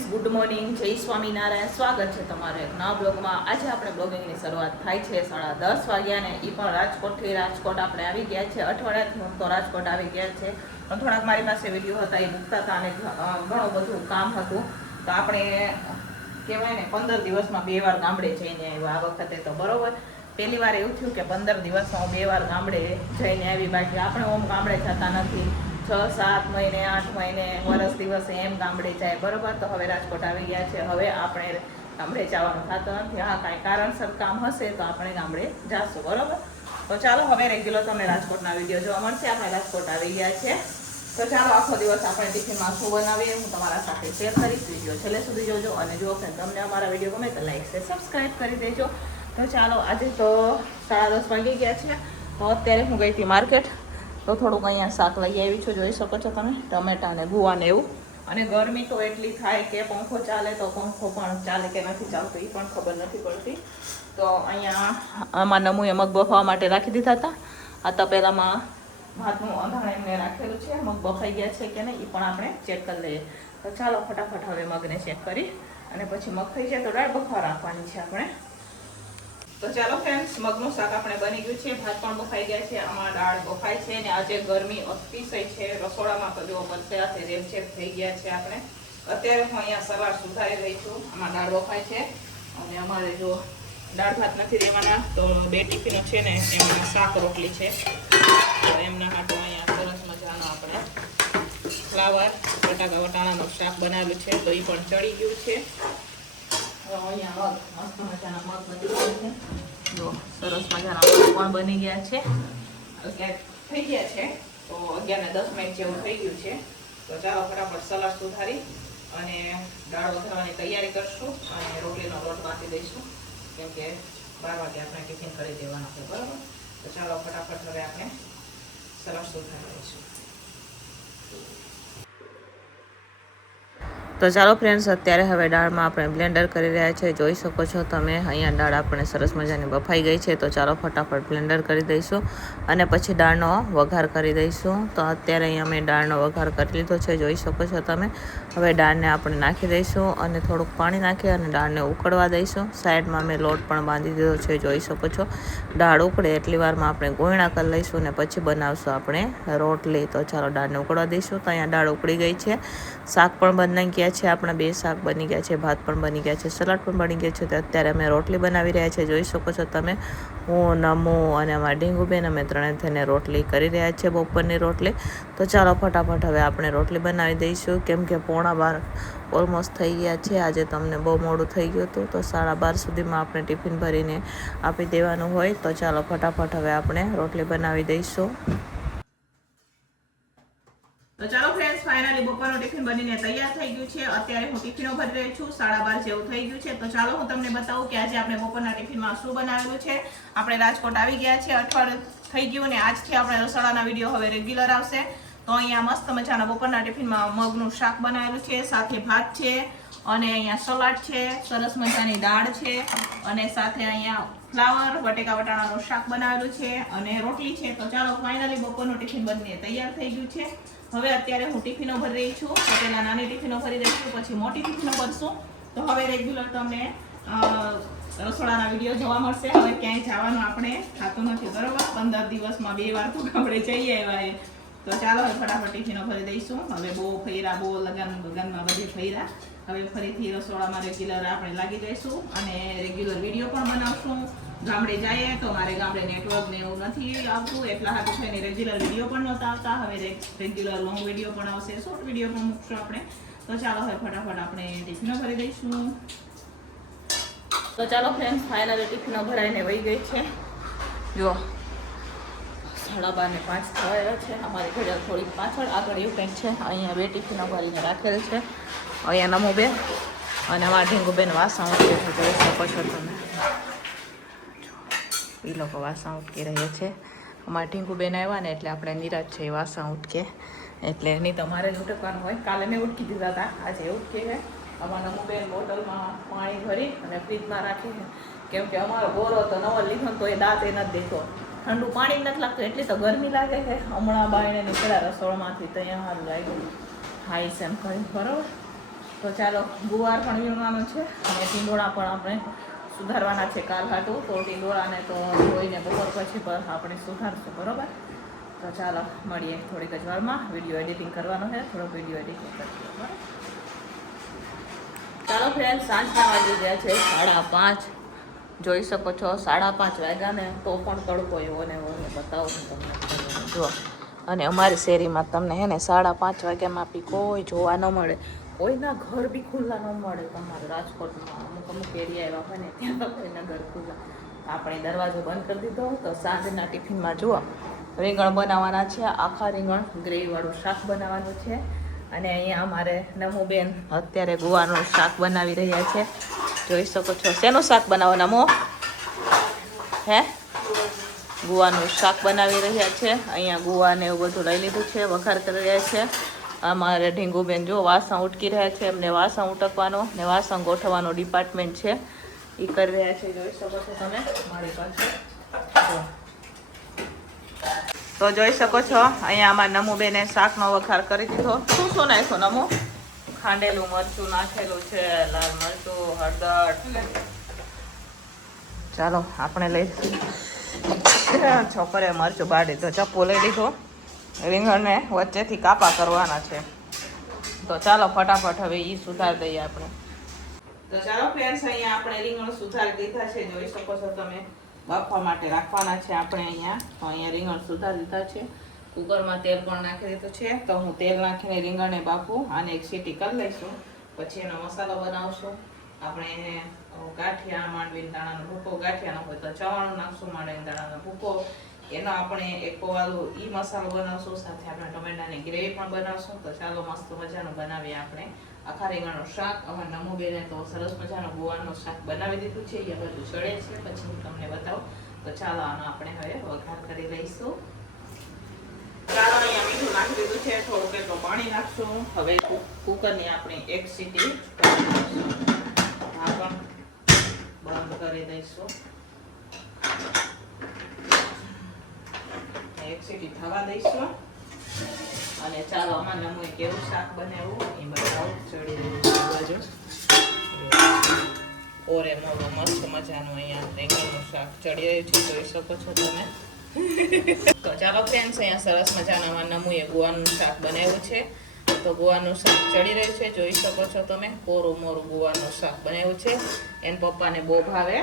Friends, good morning, જય સ્વામિનારાયણ. સ્વાગત છે તમારે એક નવા બ્લોગમાં. આજે આપણે બ્લોગિંગની શરૂઆત થાય છે 10:30 વાગ્યાને. એ પણ રાજકોટથી. રાજકોટ આપણે આવી ગયા છે અઠવાડિયાથી. હું તો રાજકોટ આવી ગયા છે પણ થોડાક મારી પાસે વિડીયો હતા એ મૂકતા હતા અને ઘણું બધું કામ હતું. તો આપણે કહેવાય ને 15 દિવસમાં 2 વાર ગામડે જઈને આવ્યા આ વખતે. તો બરોબર, પહેલી વાર એવું થયું કે 15 દિવસમાં હું 2 વાર ગામડે જઈને આવી. બાકી આપણે ઓમ ગામડે જતા નથી. 6-7 મહિને 8 મહિને વર્ષ દિવસે એમ ગામડે જાય. બરોબર, તો હવે રાજકોટ આવી ગયા છે. હવે આપણે ગામડે જવાનું થતું નથી. હા, કાંઈ કારણસર કામ હશે તો આપણે ગામડે જઈશું. બરોબર, તો ચાલો હવે રેગ્યુલર તમને રાજકોટના વિડીયો જોવા મળશે. આપણે રાજકોટ આવી ગયા છે. તો ચાલો આખો દિવસ આપણે ટિફિનમાં શું બનાવીએ હું તમારા સાથે શેર કરીશ. વિડીયો છેલ્લે સુધી જોજો અને જો તમને અમારા વિડીયો ગમે તો લાઈક છે, સબસ્ક્રાઈબ કરી દેજો. તો ચાલો, આજે તો 10:30 વાગી ગયા છે. તો અત્યારે હું ગઈ હતી માર્કેટ. તો થોડુંક અહીંયા શાક લઈ આવી છું, જોઈ શકો છો તમે, ટમેટા ને ગુવા ને એવું. અને ગરમી તો એટલી થાય કે પંખો ચાલે તો પંખો પણ ચાલે કે નથી ચાલતો એ પણ ખબર નથી પડતી. તો અહીંયા આમાં નમુએ મગ બફાવા માટે રાખી દીધા હતા. આ તપેલામાં ભાતનું અંધાણ એમને રાખેલું છે. મગ બફાઈ ગયા છે કે નહીં એ પણ આપણે ચેક કરી લઈએ. તો ચાલો ફટાફટ હવે મગને ચેક કરી અને પછી મગ થઈ જાય તો દાળ બફાવા રાખવાની છે આપણે. તો ચાલો ફ્રેન્ડ્સ, મગનું શાક આપણે બની ગયું છે, ભાત પણ બફાઈ ગયા છે, આમાં દાળ બફાઈ છે. અને આજે ગરમી અતિશય છે રસોડામાં, તો જો પરસેવાથી રેબઝેબ થઈ ગયા છે આપણે. અત્યારે હું અહીંયા સલાડ સુધારી રહી છું. આમાં દાળ બફાઈ છે અને અમારે જો દાળ ભાત નથી દેવાના તો 2 ટિફિનો છે ને એમાં શાક રોટલી છે. તો એમના હાટો અહીંયા સરસ મજાનો આપણે ફ્લાવર બટાકા વટાણાનું શાક બનાવેલું છે. તો એ પણ ચડી ગયું છે. અહીંયા મગ, મસ્ત મજાના મગ બની ગયા છે. જો સરસ મજાના મગ પણ બની ગયા છે. 11 થઈ ગયા છે, તો 11 ને 10 મિનિટ જેવું થઈ ગયું છે. તો ચાલો ફટાફટ સલાડ સુધારી અને દાળ વઘારવાની તૈયારી કરશું અને રોટલીનો લોટ બાંધી દઈશું, કેમ કે 12 વાગે આપણે ટિફિન કરી દેવાનું છે. બરાબર, તો ચાલો ફટાફટ હવે આપણે સલાડ સુધારી દઈશું. તો ચાલો ફ્રેન્ડ્સ, અત્યારે હવે દાળમાં આપણે બ્લેન્ડર કરી રહ્યા છીએ. જોઈ શકો છો તમે, અહીંયા દાળ આપણે સરસ મજાની બફાઈ ગઈ છે. તો ચાલો ફટાફટ બ્લેન્ડર કરી દઈશું અને પછી દાળનો વઘાર કરી દઈશું. તો અત્યારે અહીંયા મેં દાળનો વઘાર કરી લીધો છે, જોઈ શકો છો તમે. હવે દાળને આપણે નાખી દઈશું અને થોડુંક પાણી નાખી અને દાળને ઉકળવા દઈશું. સાઈડમાં મેં લોટ પણ બાંધી દીધો છે, જોઈ શકો છો. દાળ ઉકળે એટલી વારમાં આપણે ગોયણા કરી લઈશું અને પછી બનાવશું આપણે રોટલી. તો ચાલો દાળને ઉકળવા દઈશું. તો અહીંયા દાળ ઉકળી ગઈ છે, શાક પણ બનાવી ગયા છે. આપણા 2 શાક બની ગયા છે, ભાત પણ બની ગયા છે, સલાડ પણ બની ગયા છે. તો અત્યારે અમે રોટલી બનાવી રહ્યા છીએ, જોઈ શકો છો તમે. હું, નમુ અને અમારા ઢીંગુબેન અમે ત્રણે થઈને રોટલી કરી રહ્યા છીએ, બપોરની રોટલી. તો ચાલો ફટાફટ હવે આપણે રોટલી બનાવી દઈશું, કેમ કે 11:15 ઓલમોસ્ટ થઈ ગયા છે. આજે તમને બહુ મોડું થઈ ગયું હતું, તો 12:30 સુધીમાં આપણે ટિફિન ભરીને આપી દેવાનું હોય. તો ચાલો ફટાફટ હવે આપણે રોટલી બનાવી દઈશું. તો ચાલો ફ્રેન્ડ્સ, ફાઇનલી બપોરનું ટિફિન બનીને તૈયાર થઈ ગયું છે. અત્યારે હું ટિફિનો ભરી રહી છું, 12:30 જેવું થઈ ગયું છે. તો ચાલો હું તમને બતાવું કે આજે આપણે બપોરના ટિફિનમાં શું બનાવેલું છે. આપણે રાજકોટ આવી ગયા છે, અઠવાડિયું થઈ ગયું ને આજથી આપણે રસોડાના વિડીયો હવે રેગ્યુલર આવશે. તો અહીંયા મસ્ત મજાના બપોરના ટિફિનમાં મગનું શાક બનાવેલું છે, સાથે ભાત છે અને અહીંયા સલાડ છે, સરસ મજાની દાળ છે અને સાથે અહીંયા ફ્લાવર બટેકા વટાણાનું શાક બનાવેલું છે અને રોટલી છે. તો ચાલો ફાઇનલી બપોરનું ટિફિન બનીને તૈયાર થઈ ગયું છે. હવે અત્યારે હું ટિફિનો ભરી રહી છું. તો પહેલાં નાની ટિફિનો ભરી દઈશું, પછી મોટી ટિફિનો ભરશું. તો હવે રેગ્યુલર તમને રસોડાના વિડીયો જોવા મળશે. હવે ક્યાંય જવાનું આપણે થતું નથી. બરોબર, 15 દિવસમાં 2 વાર તો આપણે જઈએ આવ્યા. તો ચાલો હવે ફટાફટ ટિફિનો ભરી દઈશું. હવે બહુ ફર્યા, બહુ લગનમાં બધી ફર્યા. હવે ફરીથી રસોડામાં રેગ્યુલર આપણે લાગી જઈશું અને રેગ્યુલર વિડીયો પણ બનાવશું. ગામડે જઈએ તો મારે ગામડે નેટવર્ક ને એવું નથી આવતું, એટલા હાથું થઈને રેગ્યુલર વિડીયો પણ નહોતા આવતા. હવે રેગ્યુલર લોંગ વિડીયો પણ આવશે, શોર્ટ વિડીયો પણ મૂકશું આપણે. તો ચાલો હવે ફટાફટ આપણે ટિફિનો ભરી દઈશું. તો ચાલો ફ્રેન્ડ્સ, ફાઇનલી ટિફિનો ભરાઈને વહી ગઈ છે. જો 12:05 થયા છે. અમારી ઘડિયાળ થોડીક પાછળ આગળ એવું કંઈક છે. અહીંયા 2 ટિફિનો ભરીને રાખેલ છે. અહીંયા નમુબેન અને અમારા ઢીંગુબેન વાસણ ઉટકે છે, જોઈ શકો છો તમે. એ લોકો વાસણ ઉટકી રહ્યા છે. અમારા ઢીંગુબેન આવ્યા ને એટલે આપણે નિરાજ છે, એ વાસણ ઉટકે એટલે નહીં તમારે જ ઉટકવાનું હોય. કાલે મેં ઉટકી દીધા હતા, આજે ઉટકી છે. અમારા નમુબેન બોટલમાં પાણી ભરી અને ફ્રીજમાં રાખી છે, કેમ કે અમારો બોરો તો નવો લીધો તો એ દાંત એ નથી દેખો, ઠંડુ પાણી નથી લાગતું. એટલી તો ગરમી લાગે છે. હમણાં બાઈને નીકળ્યા રસોડામાંથી તો અહીંયા સારું લાગ્યું. હાઈ સેમ કરી બરાબર. તો ચાલો ગુવાર પણ વીણવાનો છે અને ટીંડોળા પણ આપણે સુધારવાના છે કાલ હાટું. તો ટીંડોળાને તો ધોઈને બપોર પછી આપણે સુધારશું, બરાબર? તો ચાલો મળીએ થોડીક જ વારમાં. વિડીયો એડિટિંગ કરવાનો છે, થોડોક વિડીયો એડિટિંગ કરશું, બરાબર? ચાલો ફ્રેન્ડ, સાંજના વાગી ગયા છે 5:30. જોઈ શકો છો 5:30 વાગ્યા ને તો પણ તડકો એવો ને એવો બતાવું છું તમને. જો અને અમારી શેરીમાં તમને હે ને 5:30 વાગ્યામાં બી કોઈ જોવા ન મળે, કોઈના ઘર બી ખુલ્લા ન મળે. તમારે રાજકોટમાં અમુક એરિયા એવા હોય ને ત્યાં તો કોઈના ઘર ખુલ્લા. આપણે દરવાજો બંધ કરી દીધો. તો સાંજના ટિફિનમાં જુઓ રીંગણ બનાવવાના છે, આખા રીંગણ ગ્રેવીવાળું શાક બનાવવાનું છે. અને અહીંયા અમારે નમુબેન અત્યારે ગુવાનું શાક બનાવી રહ્યા છે. જોઈ શકો છો. શેનું શાક બનાવવાના મો? હે, ગુવાનું શાક બનાવી રહ્યા છે. અહીંયા ગુવાને એવું બધું લઈ લીધું છે, વઘાર કરી રહ્યા છે. અમારે ઢીંગુબેન જો વાસણ ઉટકી રહ્યા છે. એમને વાસણ ઉટકવાનો ને વાસણ ગોઠવવાનો ડિપાર્ટમેન્ટ છે, એ કરી રહ્યા છે. જોઈ શકો છો તમે મારી પાસે. તો જોઈ શકો છો અહીંયા અમારા નમુબેને શાકનો વઘાર કરી દીધો. શું નાખ્યો નમુ? ખાંડેલું મરચું નાખેલું છે, લાલ મરચું, હળદર. ચાલો આપણે લઈ છોકરે મરચું બાળી તો ચપ્પુ લઈ લીધો. રીંગણને વચ્ચેથી કાપા કરવાના છે. તો ચાલો ફટાફટ હવે એ સુધારી દઈએ આપણે. તો ચાલો ફ્રેન્ડ્સ, અહીંયા આપણે રીંગણ સુધારી દીધા છે. જોઈ શકો છો તમે. બાફવા માટે રાખવાના છે આપણે અહીંયા. તો અહીંયા રીંગણ સુધારી દીધા છે. કુકરમાં તેલ પણ નાખી દીધું છે. તો હું તેલ નાખીને રીંગણને બાફું અને એક સીટી કરી લઈશું. પછી એનો મસાલો બનાવશું આપણે. ગાંઠિયા માંડવીના દાણાનો ભૂકો, ગાંઠિયાનો હોય તો ચવાણું નાખશું, માંડવીના દાણાનો ભૂકો. એનો આપણે એક પવાલું ઈ મસાલો બનાવશું. સાથે આપણે ટમેટાની ગ્રેવી પણ બનાવશું. તો ચાલો મસ્ત મજાનું બનાવીએ આપણે આખા રીંગણનું શાક. અમારા નમુબેને તો સરસ મજાનું ગુવારનું શાક બનાવી દીધું છે. એ બધું ચડે છે, પછી હું તમને બતાવું. તો ચાલો આનો આપણે હવે વઘાર કરી લઈશું. ચાલો અહીંયા મીઠું નાખી દીધું છે, થોડુંક એટલું પાણી નાખશું. હવે કુકરની આપણે એક સીટી ઢાંકણ બંધ કરી દઈશું. એક સીટી થવા દઈશું. અને ચાલો આમાં નમુએ કેવું શાક બનાવ્યું એ બતાવું. ચડી રહ્યું બાજુ ઓરે મોરું મસ્ત મજાનું અહીંયા રીંગણનું શાક ચડી રહ્યું છે. જોઈ શકો છો તમે. તો ચાલો ફ્રેન્ડ્સ, અહીંયા સરસ મજાના નમુએ ગુવાનું શાક બનાવ્યું છે. તો ગુવાનું શાક ચડી રહ્યું છે. જોઈ શકો છો તમે. કોરું મોરું ગુવાનું શાક બનાવ્યું છે. એના પપ્પાને બહુ ભાવે.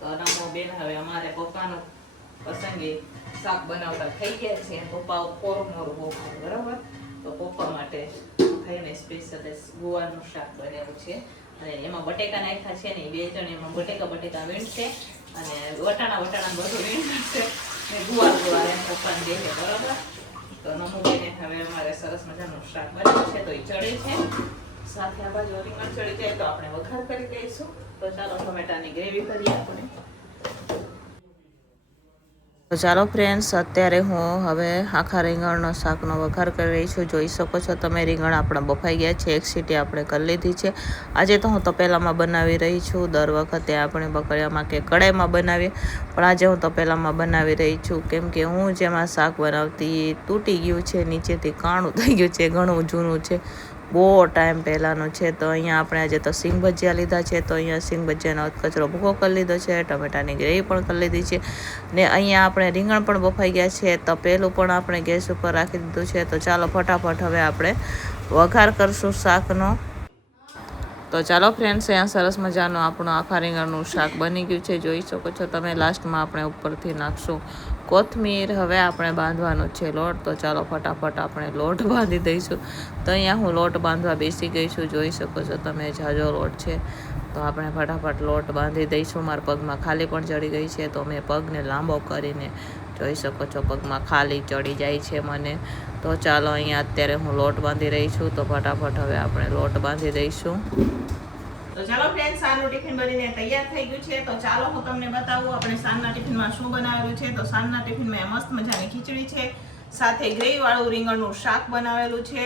તો નમો બેન હવે અમારે પપ્પાનું પસંદગી શાક બનાવતા થઈ ગયા છે. પપ્પા કોરું મોરું બહુ ભાવે, બરાબર? તો પપ્પા માટે થઈને સ્પેશિયલ ગુવાનું શાક બનાવ્યું છે. અને એમાં બટેકા નાખ્યા છે ને, 2 જણ એમાં બટેકા વીણશે અને વટાણા બધું વીણશે. ગુવાર એમ પપ્પાને દે છે, બરાબર? તો નમુબેને હવે અમારે સરસ મજાનું શાક બનાવ્યું છે. તો એ ચડે છે. સાથે આ બાજુ રીંગણ ચડી જાય તો આપણે વઘાર કરી દઈશું. તો ચાલો ટમેટાની ગ્રેવી કરીએ આપણે. તો ચાલો ફ્રેન્ડ્સ, અત્યારે હું હવે આખા રીંગણનો શાકનો વઘાર કરી રહી છું. જોઈ શકો છો તમે. રીંગણ આપણા બફાઈ ગયા છે. એક સીટી આપણે કરી લીધી છે. આજે તો હું તપેલામાં બનાવી રહી છું. દર વખતે આપણે બકડિયામાં કે કડાઈમાં બનાવીએ, પણ આજે હું તપેલામાં બનાવી રહી છું. કેમ કે હું જેમાં શાક બનાવતી તૂટી ગયું છે, નીચેથી કાણું થઈ ગયું છે, ઘણું જૂનું છે, બહુ ટાઈમ પહેલાંનું છે. તો અહીંયા આપણે આજે તો સિંગ ભજીયા લીધા છે. તો અહીંયા સિંગ ભજીયાનો કચરો ભૂકો કરી લીધો છે. ટમેટાની ગ્રેવી પણ કરી લીધી છે. ને અહીંયા આપણે રીંગણ પણ બફાઈ ગયા છે. તપેલું પણ આપણે ગેસ ઉપર રાખી દીધું છે. તો ચાલો ફટાફટ હવે આપણે વઘાર કરશું શાકનો. તો ચાલો ફ્રેન્ડ્સ, અહીંયા સરસ મજાનું આપણું આખા રીંગણનું શાક બની ગયું છે. જોઈ શકો છો તમે. લાસ્ટમાં આપણે ઉપરથી નાખશું કોથમીર. હવે આપણે બાંધવાનો છે લોટ. તો ચાલો ફટાફટ આપણે લોટ બાંધી દઈશું. તો અહીંયા હું લોટ બાંધવા બેસી ગઈ છું. જોઈ શકો છો તમે. જાજો લોટ છે. તો આપણે ફટાફટ લોટ બાંધી દઈશું. મારા પગમાં ખાલી પણ ચડી ગઈ છે. તો મેં પગને લાંબો કરીને, જોઈ શકો છો, પગમાં ખાલી ચડી જાય છે મને. તો ચાલો અહીંયા અત્યારે હું લોટ બાંધી રહી છું. તો ફટાફટ હવે આપણે લોટ બાંધી દઈશું. તો ચાલો ફ્રેન્ડ, સાંજનું ટિફિન બનીને તૈયાર થઈ ગયું છે. તો ચાલો હું તમને બતાવું આપણે સાંજના ટિફિનમાં શું બનાવેલું છે. તો સાંજના ટિફિનમાં મસ્ત મજાની ખીચડી છે, સાથે ગ્રેવીવાળું રીંગણનું શાક બનાવેલું છે,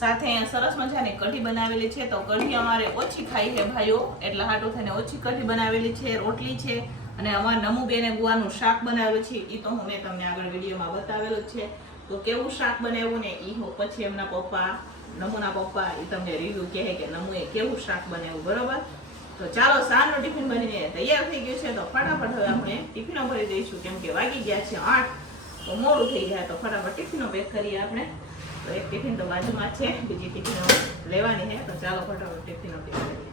સાથે અહીંયા સરસ મજાની કઢી બનાવેલી છે. તો કઢી અમારે ઓછી ખાઈ છે ભાઈઓ, એટલે હાટું થઈને ઓછી કઢી બનાવેલી છે. રોટલી છે અને અમારા નમુબેને ગુવાનું શાક બનાવેલું છે. એ તો હું મેં તમને આગળ વિડીયોમાં બતાવેલું છે. તો કેવું શાક બનાવ્યું ને એ પછી એમના પપ્પા નમૂના પપ્પા એ તમને રિવ્યુ કહે કે નમુએ કેવું શાક બનાવ્યું, બરોબર. તો ચાલો, સારનું ટિફિન બનીને તૈયાર થઈ ગયું છે. તો ફટાફટ હવે આપણે ટિફિનો ભરી દઈશું, કેમ કે વાગી ગયા છે 8, તો મોડું થઈ જાય. તો ફટાફટ ટિફિનો પેક કરીએ આપણે. તો એક ટિફિન તો બાજુમાં છે, બીજી ટિફિનો લેવાની છે. તો ચાલો ફટાફટ ટિફિનો પેક કરીએ.